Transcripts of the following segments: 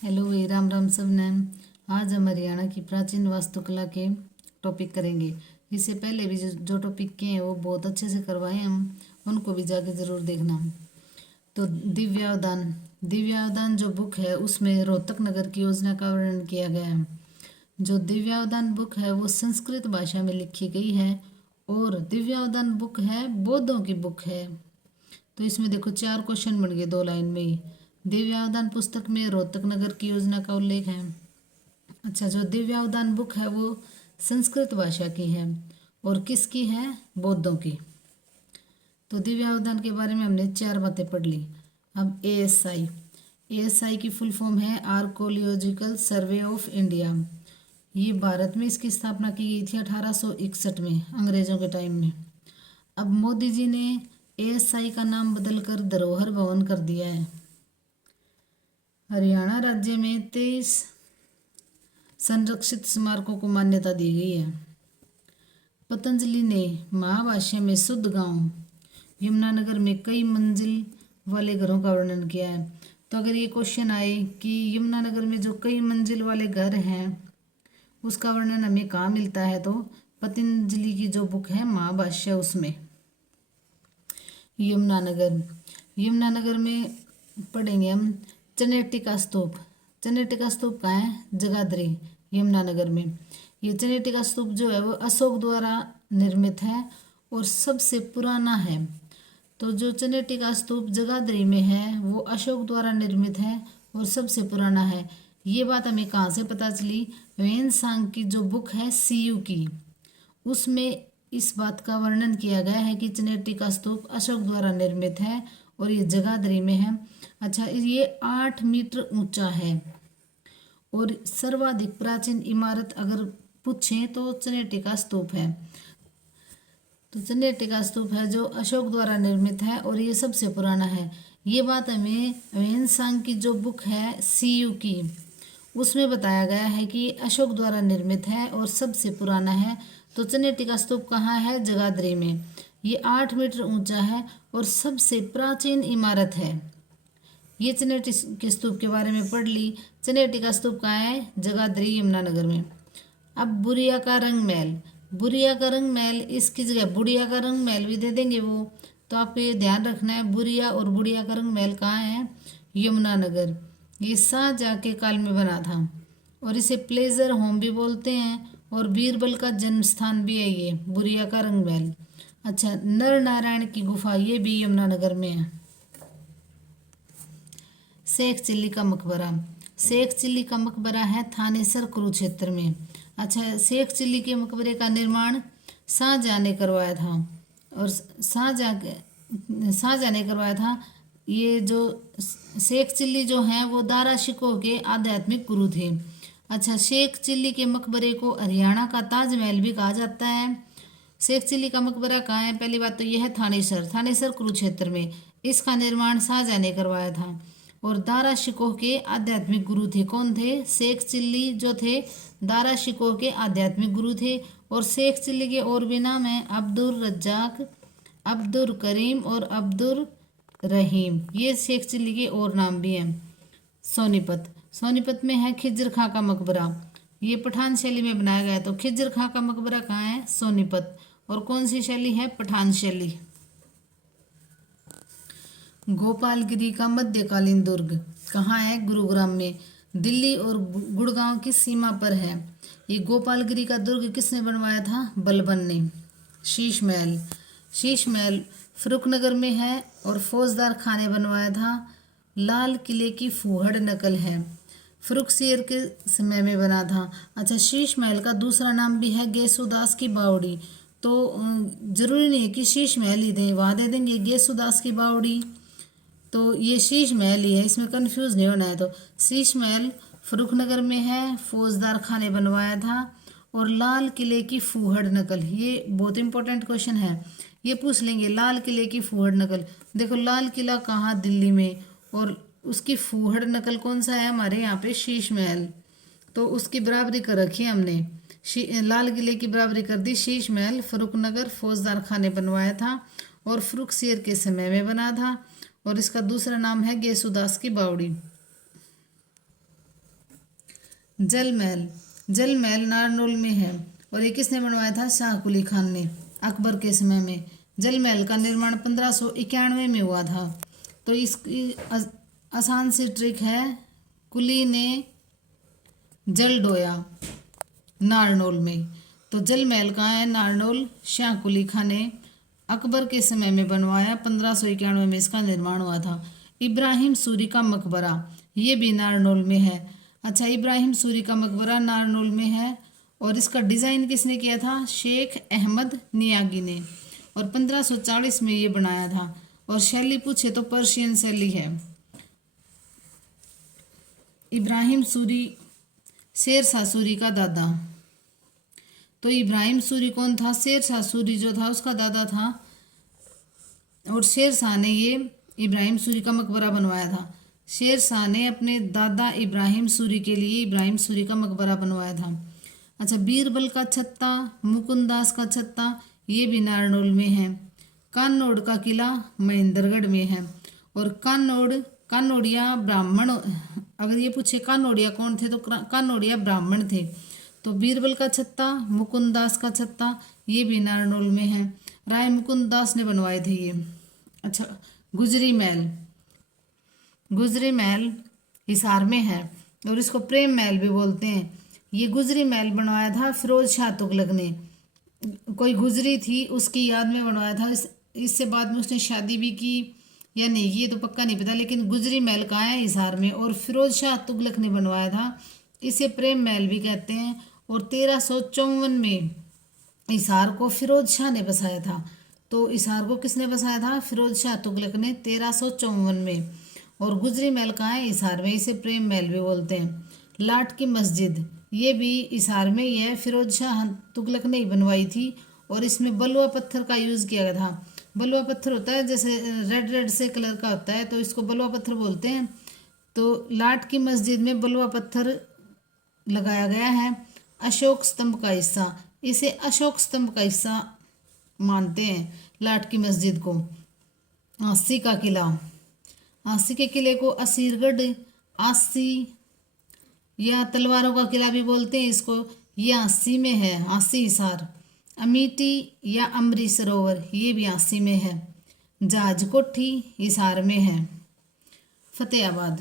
Hello भाई, राम राम सबने। आज हम हरियाणा की प्राचीन वास्तुकला के टॉपिक करेंगे। इससे पहले भी जो टॉपिक किए हैं वो बहुत अच्छे से करवाए हम, उनको भी जाके ज़रूर देखना। तो दिव्यावदान जो बुक है उसमें रोहतक नगर की योजना का वर्णन किया गया है। जो दिव्यावदान बुक है वो संस्कृत भाषा में लिखी गई है और दिव्यावदान बुक है बौद्धों की बुक है। तो इसमें देखो 4 क्वेश्चन बन गए 2 लाइन में ही। दिव्यावदान पुस्तक में रोहतक नगर की योजना का उल्लेख है। अच्छा, जो दिव्यावदान बुक है वो संस्कृत भाषा की है और किसकी है? बौद्धों की। तो दिव्यावदान के बारे में हमने 4 बातें पढ़ ली। अब एएसआई की फुल फॉर्म है आर्कोलॉजिकल सर्वे ऑफ इंडिया। ये भारत में इसकी स्थापना की गई थी 1861 में, अंग्रेजों के टाइम में। अब मोदी जी ने एएसआई का नाम बदलकर धरोहर भवन कर दिया है। हरियाणा राज्य में 23 संरक्षित स्मारकों को मान्यता दी गई है। पतंजलि ने महाभाष्य में शुद्ध गांव यमुनानगर में कई मंजिल वाले घरों का वर्णन किया है। तो अगर ये क्वेश्चन आए कि यमुनानगर में जो कई मंजिल वाले घर हैं उसका वर्णन हमें कहाँ मिलता है, तो पतंजलि की जो बुक है महाभाष्य उसमें। यमुनानगर में पढ़ेंगे हम चनेटिका स्तूप। चनेटिका स्तूप कहाँ है? जगाधरी, यमुनानगर में। ये चनेटिका स्तूप जो है वो अशोक द्वारा निर्मित है और सबसे पुराना है। तो जो चनेटिका स्तूप जगाधरी में है वो अशोक द्वारा निर्मित है और सबसे पुराना है। ये बात हमें कहाँ से पता चली? वेनसांग की जो बुक है सीयू की, उसमें इस बात का वर्णन किया गया है कि चनेटिका स्तूप अशोक द्वारा निर्मित है और ये जगाधरी में है। अच्छा, ये 8 मीटर ऊंचा है और सर्वाधिक प्राचीन इमारत अगर पूछें तो चनेटिका स्तूप है। तो चनेटिका स्तूप है जो अशोक द्वारा निर्मित है और ये सबसे पुराना है। ये बात हमें वेनसांग की जो बुक है सीयू की, उसमें बताया गया है कि अशोक द्वारा निर्मित है और सबसे पुराना है। तो चनेटिका स्तूप कहाँ है? जगाधरी में। ये 8 मीटर ऊंचा है और सबसे प्राचीन इमारत है। ये चनेटिका स्तूप के बारे में पढ़ ली। चनेटिका स्तूप कहाँ है? जगाधरी, यमुनानगर में। अब बुढ़िया का रंग महल। बुढ़िया का रंग महल, इसकी जगह बुढ़िया का रंग महल भी दे देंगे वो, तो आपको ये ध्यान रखना है बुढ़िया और बुढ़िया का रंग महल कहाँ है? यमुनानगर। ये शाहजहाँ के काल में बना था और इसे प्लेजर होम भी बोलते हैं और बीरबल का जन्म स्थान भी है ये बुढ़िया का रंग महल। अच्छा, नर नारायण की गुफा, ये भी यमुनानगर में है। शेख चिल्ली का मकबरा। शेख चिल्ली का मकबरा है थानेसर कुरुक्षेत्र में। अच्छा, शेख चिल्ली के मकबरे का निर्माण शाहजहाँ ने करवाया था और शाहजहाँ ने करवाया था। ये जो शेख चिल्ली जो हैं वो दारा शिकोह के आध्यात्मिक गुरु थे। अच्छा, शेख चिल्ली के मकबरे को हरियाणा का ताजमहल भी कहा जाता है। शेख चिल्ली का मकबरा कहाँ है? पहली बात तो यह है थानेसर कुरुक्षेत्र में। इसका निर्माण शाहजहाँ ने करवाया था और दारा शिकोह के आध्यात्मिक गुरु थे। कौन थे? शेख चिल्ली जो थे दारा शिकोह के आध्यात्मिक गुरु थे। और शेख चिल्ली के और भी नाम हैं अब्दुल रज्जाक, अब्दुल करीम और अब्दुल रहीम। ये शेख चिल्ली के और नाम भी हैं। सोनीपत में है खिजर खां का मकबरा। ये पठान शैली में बनाया गया है। तो खिजर खां का मकबरा कहाँ है? सोनीपत। और कौन सी शैली है? पठान शैली। गोपालगिरी का मध्यकालीन दुर्ग कहाँ है? गुरुग्राम में। दिल्ली और गुड़गांव की सीमा पर है। ये गोपालगिरी का दुर्ग किसने बनवाया था? बलबन ने। शीश महल फरुखनगर में है और फौजदार खां ने बनवाया था। लाल किले की फूहड़ नकल है, फरुखसियर के समय में बना था। अच्छा, शीश महल का दूसरा नाम भी है गेसुदास की बावड़ी। तो जरूरी नहीं है कि शीश महल ही दें, वहाँ दे देंगे गेसुदास की बावड़ी। तो ये शीश महल ही है, इसमें कंफ्यूज नहीं होना है। तो शीश महल फरुखनगर में है, फौजदार खां ने बनवाया था। और लाल किले की फूहड़ नकल, ये बहुत इंपॉर्टेंट क्वेश्चन है, ये पूछ लेंगे। लाल किले की फूहड़ नकल, देखो लाल किला कहाँ? दिल्ली में। और उसकी फूहड़ नकल कौन सा है? हमारे यहाँ पे शीश महल। तो उसकी बराबरी कर रखी है हमने, लाल किले की बराबरी कर दी। शीश महल फरुखनगर फौजदार खां ने बनवाया था और फरुखसियर के समय में बना था और इसका दूसरा नाम है गेसुदास की बावड़ी। जल महल, जल महल नारनौल में है और ये किसने बनवाया था? शाह कुली खान ने अकबर के समय में। जल महल का निर्माण 1591 में हुआ था। तो इसकी आसान सी ट्रिक है, कुली ने जल डोया नारनौल में। तो जल महल कहाँ है? नारनौल। शाह कुली खान ने अकबर के समय में बनवाया, 1591 में इसका निर्माण हुआ था। इब्राहिम सूरी का मकबरा, ये भी नारनौल में है। अच्छा, इब्राहिम सूरी का मकबरा नारनौल में है और इसका डिज़ाइन किसने किया था? शेख अहमद नियागी ने, और 1540 में ये बनाया था। और शैली पूछे तो पर्शियन शैली है। इब्राहिम सूरी शेर शाह सूरी का दादा। तो इब्राहिम सूरी कौन था? शेर शाह सूरी जो था उसका दादा था, और शेर शाह ने ये इब्राहिम सूरी का मकबरा बनवाया था। शेर शाह ने अपने दादा इब्राहिम सूरी के लिए इब्राहिम सूरी का मकबरा बनवाया था। अच्छा, बीरबल का छत्ता, मुकुंदास का छत्ता, ये भी नारनौल में है। कान्नौड़ का किला महेंद्रगढ़ में है। और कान्नौड़िया ब्राह्मण, अगर ये पूछे कान्नौड़िया कौन थे तो कान्नौड़िया ब्राह्मण थे। तो बीरबल का छत्ता, मुकुंदास का छत्ता, ये भी नारनौल में है। राय मुकुंदास ने बनवाए थे ये। अच्छा, गुजरी महल, गुजरी महल हिसार में है और इसको प्रेम महल भी बोलते हैं। ये गुजरी महल बनवाया था फिरोज शाह तुगलक ने। कोई गुजरी थी उसकी याद में बनवाया था। इससे बाद में उसने शादी भी की या नहीं, ये तो पक्का नहीं पता, लेकिन गुजरी महल कहाँ है? हिसार में। और फिरोज शाह तुगलक ने बनवाया था, इसे प्रेम महल भी कहते हैं। और 1354 में हिसार को फिरोज शाह ने बसाया था। तो हिसार को किसने बसाया था? फिरोज शाह तुगलक ने 1354 में। और गुजरी महल कहाँ है? हिसार में, इसे प्रेम महल भी बोलते हैं। लाट की मस्जिद, ये भी हिसार में ही है, फिरोज शाह तुगलक ने ही बनवाई थी और इसमें बलुआ पत्थर का यूज़ किया गया था। बलुआ पत्थर होता है जैसे रेड रेड से कलर का होता है, तो इसको बलुआ पत्थर बोलते हैं। तो लाट की मस्जिद में बलुआ पत्थर लगाया गया है। अशोक स्तंभ का हिस्सा, इसे अशोक स्तंभ का हिस्सा मानते हैं लाट की मस्जिद को। आसी का किला, आसी के किले को असीरगढ़, आसी या तलवारों का किला भी बोलते हैं इसको। ये आसी में है, आसी हिसार। अमेठी या अमरी सरोवर, ये भी आसी में है। जहाज कोठी हिसार में है। फतेहाबाद,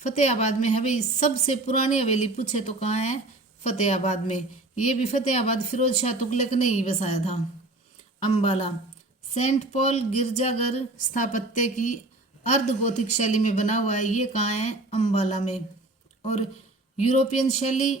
फतेहाबाद में है भाई सबसे पुरानी हवेली पूछे तो कहाँ है? फतेहाबाद में। ये भी फतेहाबाद फिरोज शाह तुगलक ने ही बसाया था। अम्बाला, सेंट पॉल गिरजाघर स्थापत्य की अर्ध गोथिक शैली में बना हुआ है, ये कहाँ है? अम्बाला में। और यूरोपियन शैली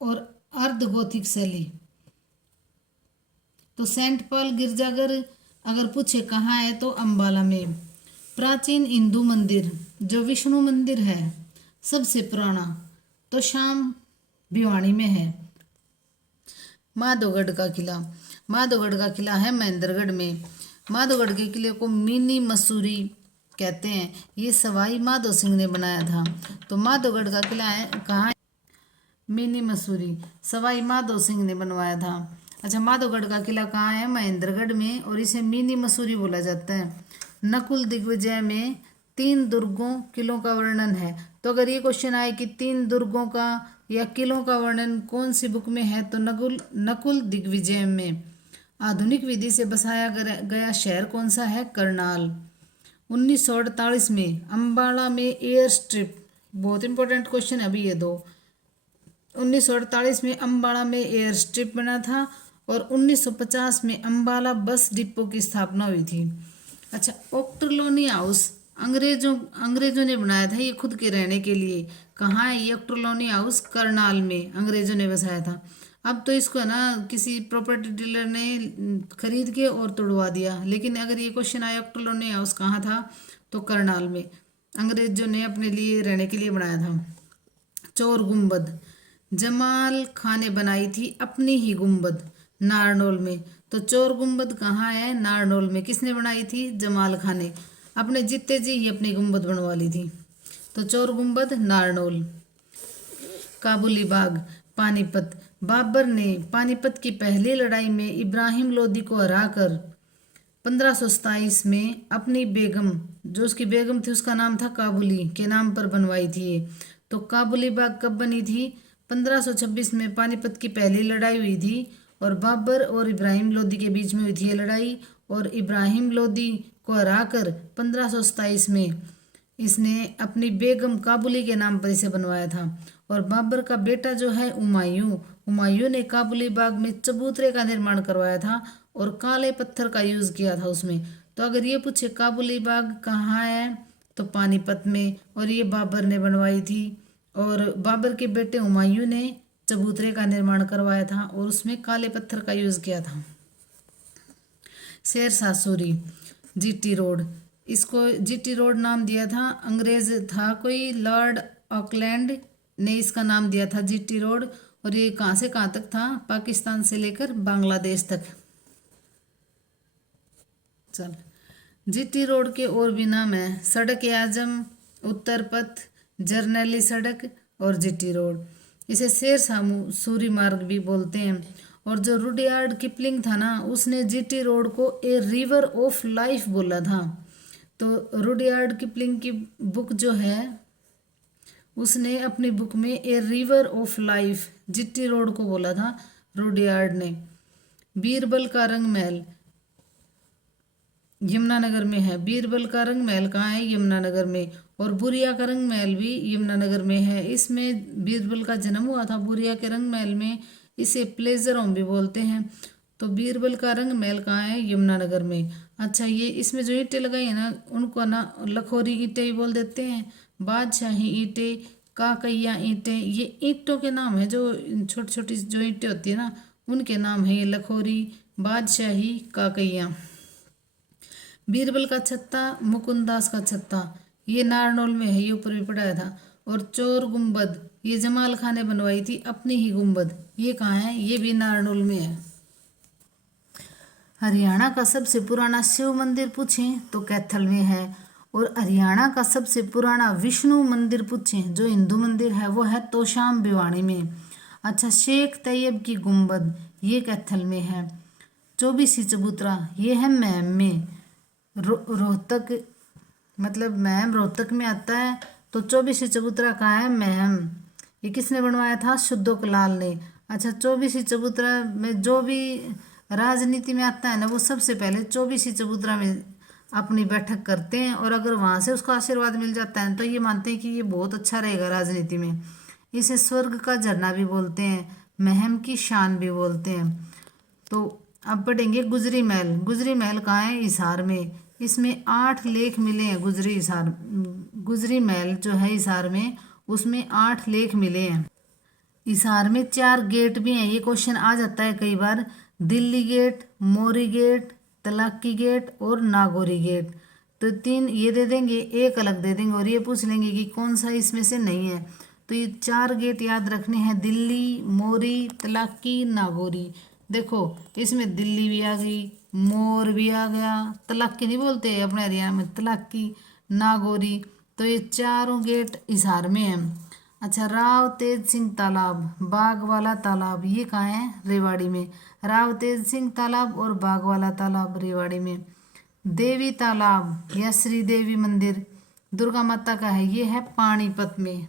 और अर्ध गोथिक शैली, तो सेंट पॉल गिरजाघर अगर पूछे कहाँ है तो अम्बाला में। प्राचीन हिंदू मंदिर जो विष्णु मंदिर है सबसे पुराना, तो शाम भिवानी में है। माधोगढ़ का किला, माधोगढ़ का किला है महेंद्रगढ़ में। माधोगढ़ के किले को मिनी मसूरी कहते हैं, ये सवाई माधो सिंह ने बनाया था। तो माधोगढ़ का किला है कहाँ? मिनी मसूरी, सवाई माधो सिंह ने बनवाया था। अच्छा, माधोगढ़ का किला कहाँ है? महेंद्रगढ़ में, और इसे मिनी मसूरी बोला जाता है। नकुल दिग्विजय में 3 दुर्गों किलों का वर्णन है। तो अगर ये क्वेश्चन आए कि 3 दुर्गों का या किलों का वर्णन कौन सी बुक में है, तो नकुल दिग्विजय में। आधुनिक विधि से बसाया गया शहर कौन सा है? करनाल। 1948 में अम्बाला में एयर स्ट्रिप, बहुत इंपॉर्टेंट क्वेश्चन अभी ये दो। 1948 में अम्बाला में एयर स्ट्रिप बना था और 1950 में अम्बाला बस डिपो की स्थापना हुई थी। अच्छा, ऑक्टरलोनी हाउस अंग्रेजों ने बनाया था, ये खुद के रहने के लिए। कहाँ है ये ऑक्टरलोनी हाउस? करनाल में अंग्रेजों ने बसाया था। अब तो इसको है ना किसी प्रॉपर्टी डीलर ने खरीद के और तोड़वा दिया, लेकिन अगर ये क्वेश्चन आया ऑक्टरलोनी हाउस कहाँ था, तो करनाल में अंग्रेजों ने अपने लिए रहने के लिए बनाया था। चोर गुम्बद, जमाल खान ने बनाई थी अपनी ही गुम्बद नारनौल में। तो चोर गुम्बद कहाँ है? नारनौल में। किसने बनाई थी? जमाल खान ने। अपने जीते जी ही अपनी गुम्बद बनवा ली थी। तो चोर गुम्बद नारनौल। काबुली बाग, पानीपत, बाबर ने पानीपत की पहली लड़ाई में इब्राहिम लोदी को हराकर 1527 में अपनी बेगम, जो उसकी बेगम थी उसका नाम था काबुली, के नाम पर बनवाई थी ये। तो काबुली बाग कब बनी थी? 1526 में पानीपत की पहली लड़ाई हुई थी और बाबर और इब्राहिम लोदी के बीच में हुई थी ये लड़ाई। और इब्राहिम लोदी को हराकर 1527 में इसने अपनी बेगम काबुली के नाम पर इसे बनवाया था। और बाबर का बेटा जो है हुमायूं ने काबुली बाग में चबूतरे का निर्माण करवाया था और काले पत्थर का यूज किया था उसमें। तो अगर ये पूछे काबुली बाग कहाँ है, तो पानीपत में, और ये बाबर ने बनवाई थी। और बाबर के बेटे हुमायूं ने चबूतरे का निर्माण करवाया था और उसमें काले पत्थर का यूज किया था। शेरशाह सूरी, जीटी रोड, इसको जीटी रोड नाम दिया था, अंग्रेज था कोई लॉर्ड ऑकलैंड ने इसका नाम दिया था जीटी रोड। और ये कहाँ से कहाँ तक था? पाकिस्तान से लेकर बांग्लादेश तक। चल, जीटी रोड के और भी नाम है, सड़क आजम, उत्तर पथ, जर्नैली सड़क और जीटी रोड। इसे शेरशाह सूरी मार्ग भी बोलते हैं। और जो रुडयार्ड किपलिंग था ना, उसने जीटी रोड को ए रिवर ऑफ लाइफ बोला था। तो रुडयार्ड किपलिंग की बुक जो है, उसने अपनी बुक में a river of life GT road को बोला था रुडयार्ड ने। बीरबल का रंग महल यमुनानगर में है। बीरबल का रंग महल कहाँ है? यमुनानगर में। और बुरिया का रंग महल भी यमुनानगर में है। इसमें बीरबल का जन्म हुआ था, बुरिया के रंग महल में। इसे प्लेजर होम भी बोलते हैं। तो बीरबल का रंग महल कहाँ है? यमुनानगर में। अच्छा, ये इसमें जो ईंटें लगाई है ना, उनको ना लखोरी ईंटें ही बोल देते हैं। बादशाही ईंटें, काकैया ईंटें, ये ईंटों के नाम है। जो छोटी छोटी जो ईंटें होती है ना, उनके नाम है ये लखोरी, बादशाही, काकैया। बीरबल का छत्ता, मुकुंदास का छत्ता, ये नारनौल में है, ये ऊपर भी पढ़ाया था। और चोर गुम्बद, ये जमाल खान ने बनवाई थी अपनी ही गुम्बद, ये कहाँ है? ये भी नारनौल में है। हरियाणा का सबसे पुराना शिव मंदिर पूछें तो कैथल में है। और हरियाणा का सबसे पुराना विष्णु मंदिर पूछें, जो हिंदू मंदिर है, वो है तोशाम भिवानी में। अच्छा, शेख तैयब की गुम्बद, ये कैथल में है। चौबीसी चबूतरा, ये है मैम में। रोहतक, मतलब महम रोहतक में आता है। तो चौबीसी चबूतरा कहाँ है? महम। ये किसने बनवाया था? शुद्धोक लाल ने। अच्छा, चौबीसी चबूतरा में जो भी राजनीति में आता है ना, वो सबसे पहले चौबीसी चबूतरा में अपनी बैठक करते हैं। और अगर वहाँ से उसको आशीर्वाद मिल जाता है तो ये मानते हैं कि ये बहुत अच्छा रहेगा राजनीति में। इसे स्वर्ग का झरना भी बोलते हैं, महम की शान भी बोलते हैं। तो अब पढ़ेंगे गुजरी महल। गुजरी महल कहाँ है? हिसार में। इसमें 8 लेख मिले हैं। गुजरी महल जो है हिसार में, उसमें 8 लेख मिले हैं। हिसार में 4 गेट भी हैं। ये क्वेश्चन आ जाता है कई बार। दिल्ली गेट, मोरी गेट, तलाकी गेट और नागौरी गेट। तो 3 ये दे देंगे, एक अलग दे देंगे और ये पूछ लेंगे कि कौन सा इसमें से नहीं है। तो ये 4 गेट याद रखने हैं, दिल्ली, मोरी, तलाकी, नागौरी। देखो, इसमें दिल्ली भी आ गई, मोर भी आ गया, तलाकी नहीं बोलते अपने हरियाणा में, तलाकी, नागौरी। तो ये चारों गेट हिसार में है। अच्छा, राव तेज सिंह तालाब, बाग वाला तालाब, ये कहाँ है? रेवाड़ी में। राव तेज सिंह तालाब और बाग वाला तालाब रेवाड़ी में। देवी तालाब या श्री देवी मंदिर दुर्गा माता का है, ये है पानीपत में।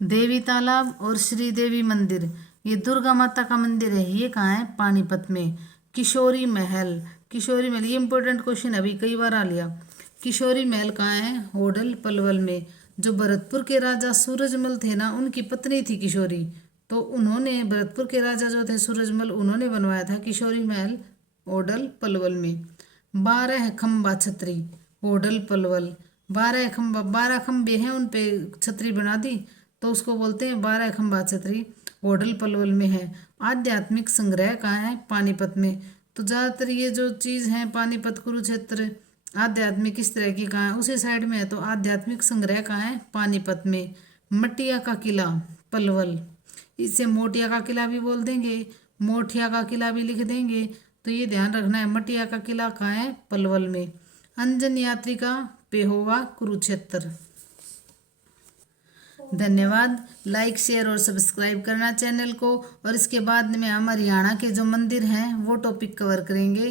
देवी तालाब और श्री देवी मंदिर, ये दुर्गा माता का मंदिर है, ये कहाँ है? पानीपत में। किशोरी महल, किशोरी महल ये इंपॉर्टेंट क्वेश्चन अभी कई बार आ लिया। किशोरी महल कहाँ है? होडल पलवल में। जो भरतपुर के राजा सूरजमल थे ना, उनकी पत्नी थी किशोरी। तो उन्होंने, भरतपुर के राजा जो थे सूरजमल, उन्होंने बनवाया था किशोरी महल होडल पलवल में। 12 खंबा छतरी, होडल पलवल। 12 खंबा, 12 खंबे हैं, उन पे छतरी बना दी, तो उसको बोलते हैं 12 खंबा छतरी, होडल पलवल में है। आध्यात्मिक संग्रह कहाँ है? पानीपत में। तो ज़्यादातर ये जो चीज़ है, पानीपत, कुरुक्षेत्र, आध्यात्मिक इस तरह की कहाँ है? उसी साइड में है। तो आध्यात्मिक संग्रह कहाँ है? पानीपत में। मटिया का किला पलवल, इसे मोटिया का किला भी बोल देंगे, मोठिया का किला भी लिख देंगे। तो ये ध्यान रखना है, मटिया का किला कहाँ है? पलवल में। अंजन यात्रिका पेहोवा कुरुक्षेत्र। धन्यवाद। लाइक, शेयर और सब्सक्राइब करना चैनल को। और इसके बाद में हम हरियाणा के जो मंदिर हैं वो टॉपिक कवर करेंगे।